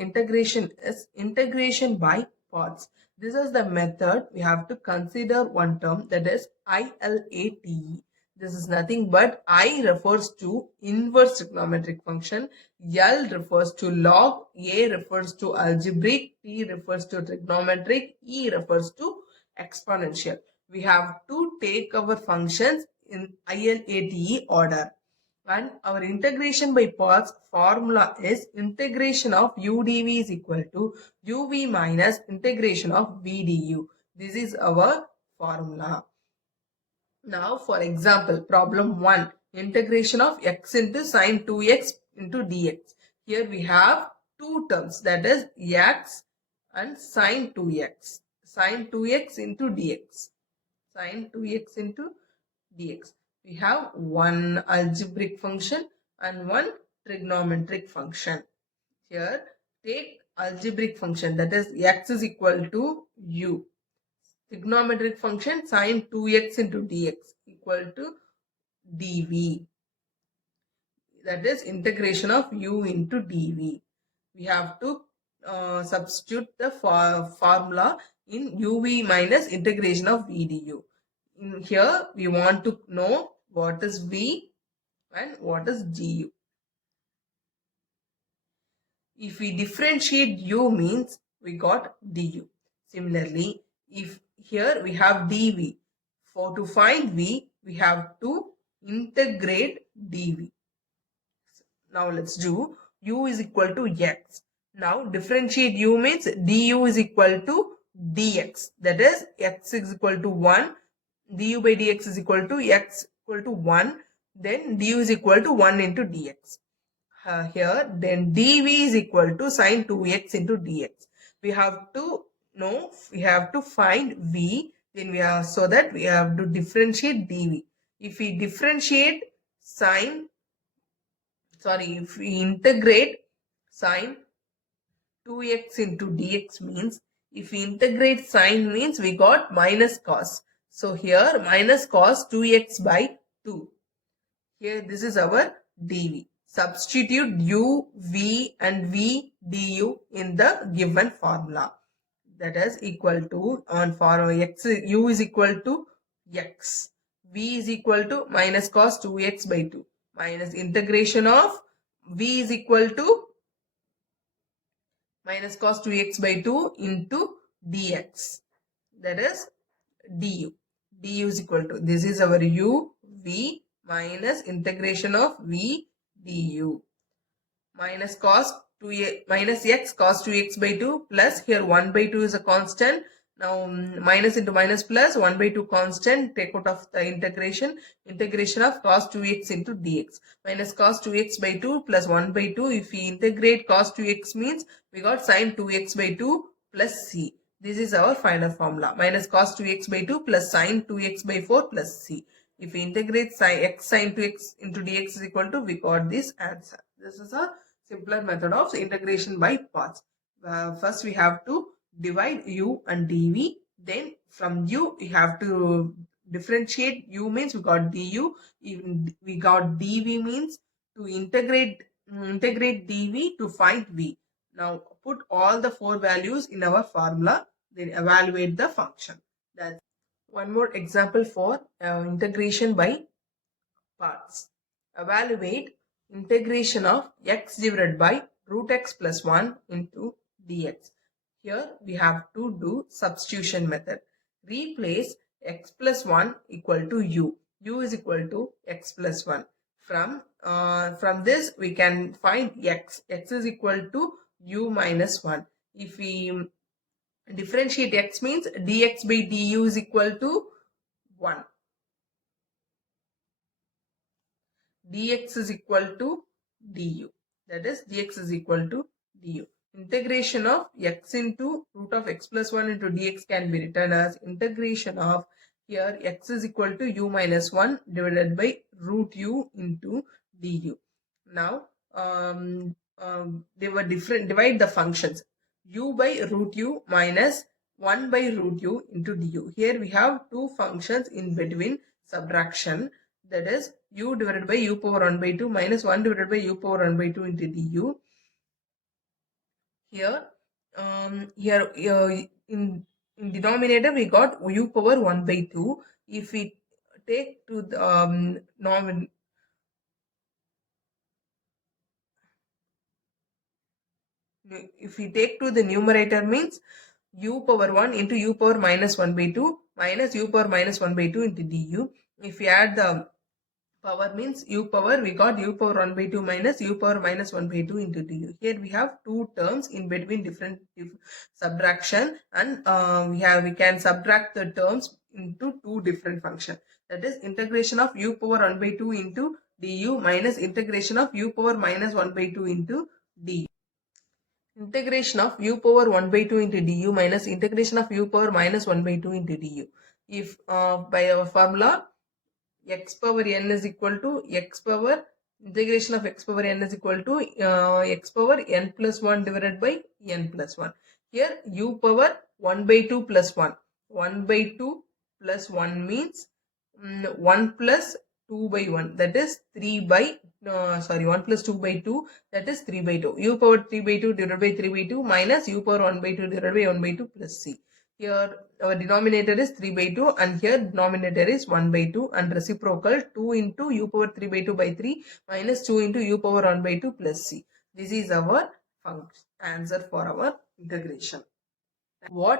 integration is integration by parts. This is the method. We have to consider one term, that is ILATE. This is nothing but I refers to inverse trigonometric function, L refers to log, A refers to algebraic, T refers to trigonometric, E refers to exponential. We have to take our functions in ILATE order. And our integration by parts formula is integration of UdV is equal to UV minus integration of VdU. This is our formula. Now for example, problem 1, integration of x into sine 2x into dx. Here we have two terms, that is x and sine 2x. Sine 2x into dx. Sine 2x into dx. We have one algebraic function and one trigonometric function. Here take algebraic function, that is x is equal to u. Trigonometric function sine 2x into dx equal to dv. That is integration of u into dv. We have to substitute the formula in uv minus integration of v du. In here we want to know what is v and what is du. If we differentiate u means we got du. Similarly, if here we have dv, for to find v we have to integrate dv. Now let's do u is equal to x. Now differentiate u means du is equal to dx, that is x is equal to 1, du by dx is equal to x equal to 1, then du is equal to 1 into dx. Here then dv is equal to sine 2x into dx. We have to know, we have to find v, then we have, so that we have to differentiate dv. If we differentiate if we integrate sine 2x into dx means, if we integrate sine means we got minus cos. So here minus cos 2x by 2. Here this is our dv. Substitute u, v and v du in the given formula. That is equal to, on formula x, u is equal to x. V is equal to minus cos 2x by 2. Minus integration of v is equal to minus cos 2x by 2 into dx. That is du. Du is equal to, this is our u, v minus integration of v du. Minus cos 2 minus x cos 2x by 2 plus, here 1 by 2 is a constant. Now minus into minus plus, 1 by 2 constant, take out of the integration. Integration of cos 2x into dx. Minus cos 2x by 2 plus 1 by 2. If we integrate cos 2x means we got sine 2x by 2 plus c. This is our final formula. Minus cos 2x by 2 plus sine 2x by 4 plus c. If we integrate x sine 2x into dx is equal to, we got this answer. This is a simpler method of integration by parts. First we have to divide u and dv. Then from u we have to differentiate. U means we got du. We got dv means to integrate dv to find v. Now put all the four values in our formula. Then evaluate the function. That's one more example for integration by parts. Evaluate integration of x divided by root x plus 1 into dx. Here we have to do substitution method. Replace x plus 1 equal to u. U is equal to x plus 1. From this we can find x. X is equal to u minus 1. If we differentiate x means dx by du is equal to 1. Dx is equal to du. That is dx is equal to du. Integration of x into root of x plus 1 into dx can be written as integration of, here x is equal to u minus 1 divided by root u into du. Now they were different. Divide the functions. U by root u minus 1 by root u into du. Here we have two functions in between subtraction. That is u divided by u power 1 by 2 minus 1 divided by u power 1 by 2 into du. Here in denominator we got u power 1 by 2. If we take to the if we take to the numerator means u power 1 into u power minus 1 by 2 minus u power minus 1 by 2 into du. If we add the power means u power, we got u power 1 by 2 minus u power minus 1 by 2 into du. Here we have two terms in between different subtraction, and we can subtract the terms into two different functions. That is integration of u power 1 by 2 into du minus integration of u power minus 1 by 2 into du. Integration of u power 1 by 2 into du minus integration of u power minus 1 by 2 into du. If by our formula x power n is equal to x power integration of x power n is equal to x power n plus 1 divided by n plus 1. Here u power 1 by 2 plus 1. 1 by 2 plus 1 means 1 plus 2 by 1, that is 3 by 1 plus 2 by 2, that is 3 by 2. U power 3 by 2 divided by 3 by 2 minus u power 1 by 2 divided by 1 by 2 plus c. Here our denominator is 3 by 2 and here denominator is 1 by 2, and reciprocal 2 into u power 3 by 2 by 3 minus 2 into u power 1 by 2 plus c. This is our answer for our integration. What